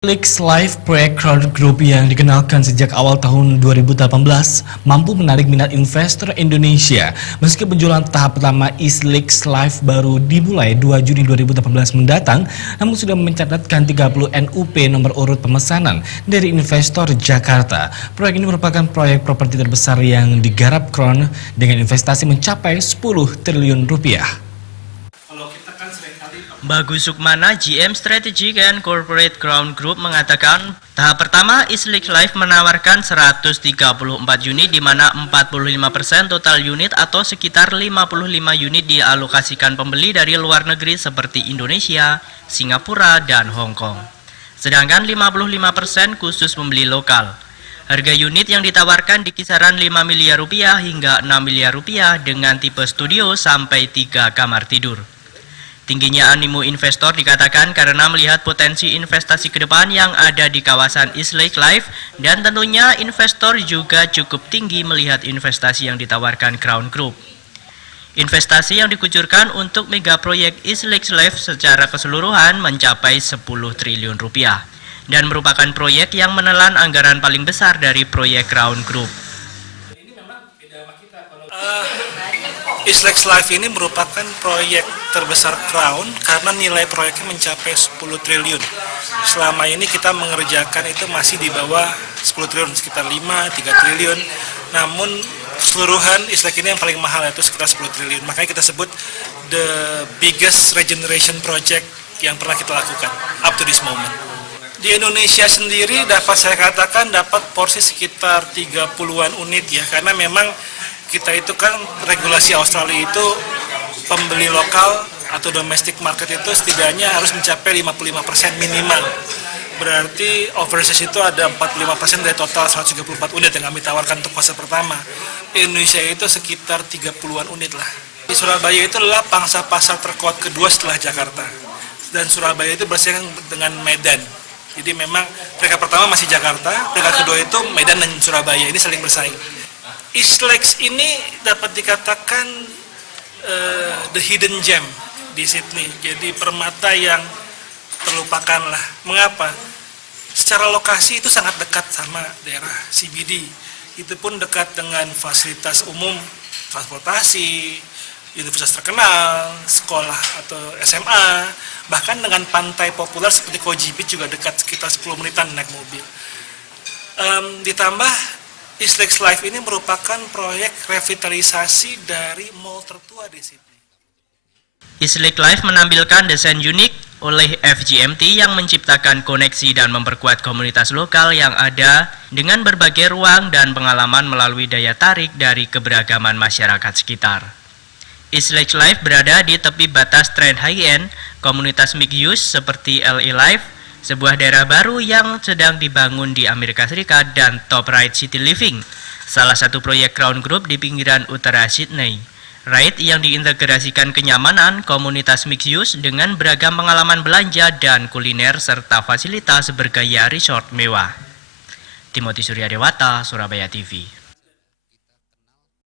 Islix Live, proyek crowd group yang dikenalkan sejak awal tahun 2018, mampu menarik minat investor Indonesia. Meski penjualan tahap pertama Islix Live baru dimulai 2 Juni 2018 mendatang, namun sudah mencatatkan 30 NUP nomor urut pemesanan dari investor Jakarta. Proyek ini merupakan proyek properti terbesar yang digarap Crown dengan investasi mencapai 10 triliun rupiah. Bagus Sukmana, GM Strategic and Corporate Crown Group mengatakan, tahap pertama Islix Live menawarkan 134 unit di mana 45% total unit atau sekitar 55 unit dialokasikan pembeli dari luar negeri seperti Indonesia, Singapura, dan Hong Kong. Sedangkan 55% khusus pembeli lokal. Harga unit yang ditawarkan di kisaran 5 miliar rupiah hingga 6 miliar rupiah dengan tipe studio sampai 3 kamar tidur. Tingginya animo investor dikatakan karena melihat potensi investasi ke depan yang ada di kawasan Islix Live dan tentunya investor juga cukup tinggi melihat investasi yang ditawarkan Crown Group. Investasi yang dikucurkan untuk mega proyek Islix Live secara keseluruhan mencapai 10 triliun rupiah dan merupakan proyek yang menelan anggaran paling besar dari proyek Crown Group. Islix Live ini merupakan proyek terbesar Crown karena nilai proyeknya mencapai 10 triliun. Selama ini kita mengerjakan itu masih di bawah 10 triliun, sekitar 5, 3 triliun. Namun keseluruhan Islix ini yang paling mahal yaitu sekitar 10 triliun. Makanya kita sebut the biggest regeneration project yang pernah kita lakukan up to this moment. Di Indonesia sendiri dapat saya katakan dapat porsi sekitar 30-an unit ya, karena memang kita itu kan regulasi Australia itu pembeli lokal atau domestic market itu setidaknya harus mencapai 55% minimal. Berarti overseas itu ada 45% dari total 134 unit yang kami tawarkan untuk fase pertama. Indonesia itu sekitar 30-an unit lah. Di Surabaya itu adalah pangsa pasar terkuat kedua setelah Jakarta. Dan Surabaya itu bersaing dengan Medan. Jadi memang peringkat pertama masih Jakarta, peringkat kedua itu Medan dan Surabaya, ini saling bersaing. Islix ini dapat dikatakan the hidden gem di Sydney, jadi permata yang terlupakan lah. Mengapa? Secara lokasi itu sangat dekat sama daerah CBD, itu pun dekat dengan fasilitas umum, transportasi, universitas terkenal, sekolah atau SMA, bahkan dengan pantai populer seperti Koh Phi juga dekat, sekitar 10 menitan naik mobil. Ditambah Islix Live ini merupakan proyek revitalisasi dari mall tertua di Sydney. Islix Live menampilkan desain unik oleh FGMT yang menciptakan koneksi dan memperkuat komunitas lokal yang ada dengan berbagai ruang dan pengalaman melalui daya tarik dari keberagaman masyarakat sekitar. Islix Live berada di tepi batas tren high-end, komunitas mixed use seperti LA Live, sebuah daerah baru yang sedang dibangun di Amerika Serikat, dan Top Right City Living, salah satu proyek Crown Group di pinggiran utara Sydney. Right yang diintegrasikan kenyamanan komunitas mixed use dengan beragam pengalaman belanja dan kuliner serta fasilitas bergaya resort mewah. Timothy Suryadewata, Surabaya TV.